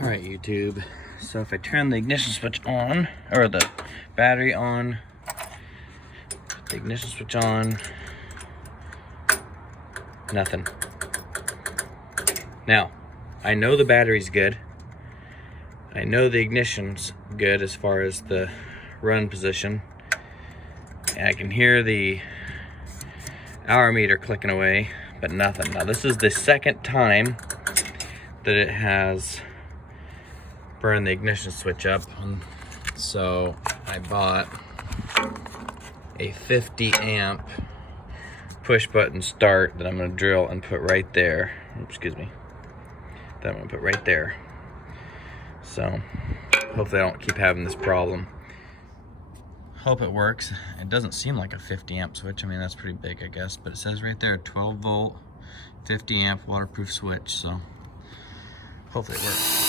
All right, YouTube. So if I turn the ignition switch on, or the battery on, the ignition switch on, nothing. Now, I know the battery's good. I know the ignition's good as far as the run position. And I can hear the hour meter clicking away, but nothing. Now this is the second time that it has burned the ignition switch up. So I bought a 50 amp push button start that I'm gonna drill and put right there. Excuse me. That I'm gonna put right there. So hopefully I don't keep having this problem. Hope it works. It doesn't seem like a 50 amp switch. I mean, that's pretty big, I guess, but it says right there 12 volt, 50 amp waterproof switch. So hopefully it works.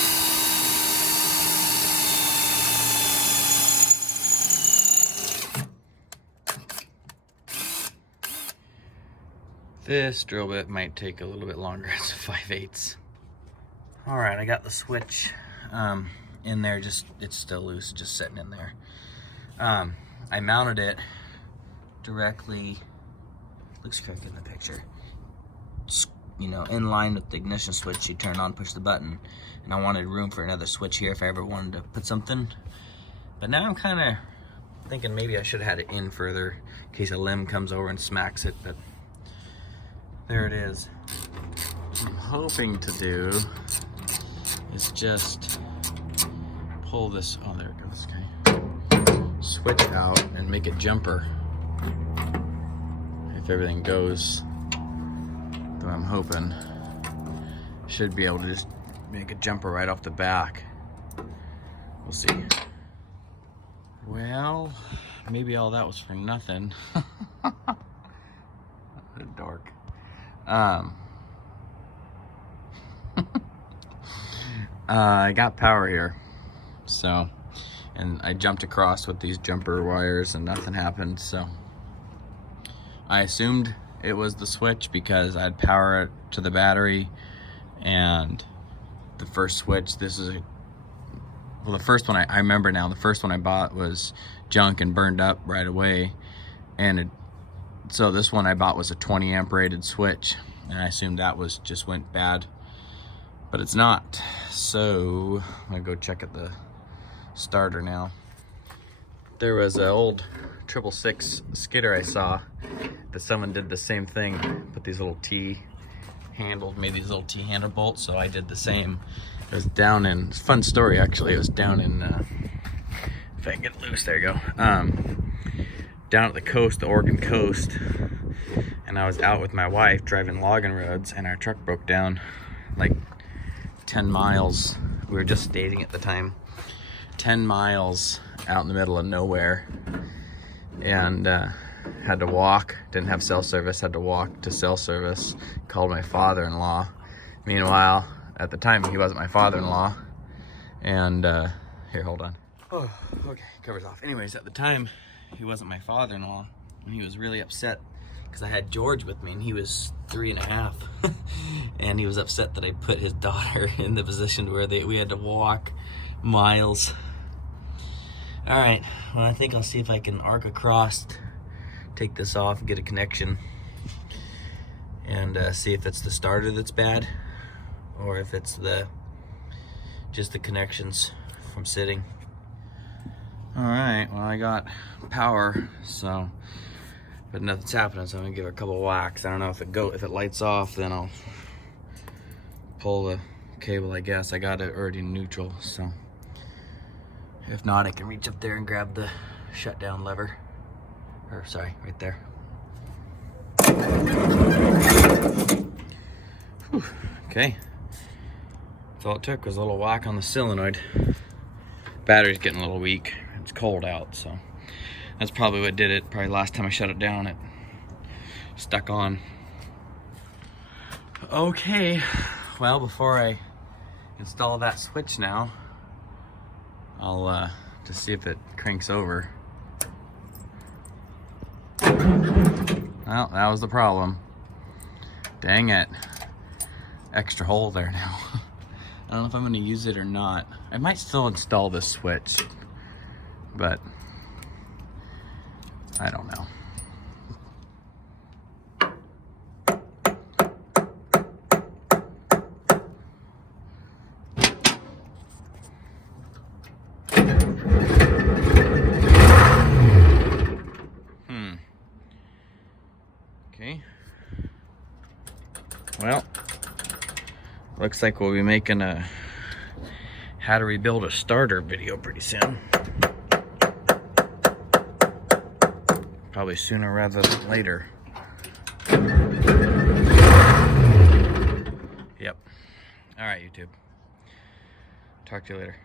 This drill bit might take a little bit longer. It's 5/8. All right, I got the switch in there. It's still loose, just sitting in there. I mounted it directly, looks correct in the picture, you know, in line with the ignition switch. You turn on, push the button, and I wanted room for another switch here if I ever wanted to put something. But now I'm kind of thinking maybe I should have had it in further in case a limb comes over and smacks it, but there it is. What I'm hoping to do is just pull this, oh there it goes, okay. Switch out and make a jumper. If everything goes the way I'm hoping, should be able to just make a jumper right off the back. We'll see. Well, maybe all that was for nothing. Dark. I got power here, so, and I jumped across with these jumper wires and nothing happened, so I assumed it was the switch because I'd power it to the battery, and the first switch, well, the first one I remember now, the first one I bought was junk and burned up right away, and so this one I bought was a 20 amp rated switch, and I assumed that just went bad, but it's not. So I'm gonna go check at the starter now. There was an old 666 skidder I saw that someone did the same thing, put these little made these little T-handle bolts, so I did the same. It was down in, it's a fun story actually, it was down in, if I can get it loose, there you go. Down at the coast, the Oregon coast, and I was out with my wife driving logging roads, and our truck broke down like 10 miles. We were just dating at the time. 10 miles out in the middle of nowhere, and had to walk. Didn't have cell service, had to walk to cell service. Called my father-in-law. Meanwhile, at the time, he wasn't my father-in-law. And here, hold on. Oh, okay, cover's off. Anyways, at the time, he wasn't my father-in-law, and he was really upset because I had George with me, and he was 3.5, and he was upset that I put his daughter in the position where we had to walk miles. All right, well, I think I'll see if I can arc across, take this off, get a connection, and see if it's the starter that's bad, or if it's just the connections from sitting. All right, well, I got power, so, but nothing's happening, so I'm gonna give it a couple whacks. I don't know if it lights off, then I'll pull the cable, I guess. I got it already neutral, so if not, I can reach up there and grab the shutdown lever. Or sorry, right there. Whew. Okay, that's all it took, was a little whack on the solenoid. Battery's getting a little weak. It's cold out, so that's probably what did it. Probably last time I shut it down, it stuck on. Okay, well, before I install that switch now, I'll just see if it cranks over. Well, that was the problem. Dang it. Extra hole there now. I don't know if I'm gonna use it or not. I might still install this switch, but I don't know. Okay. Well, looks like we'll be making a how to rebuild a starter video pretty soon. Probably sooner rather than later. Yep. All right, YouTube. Talk to you later.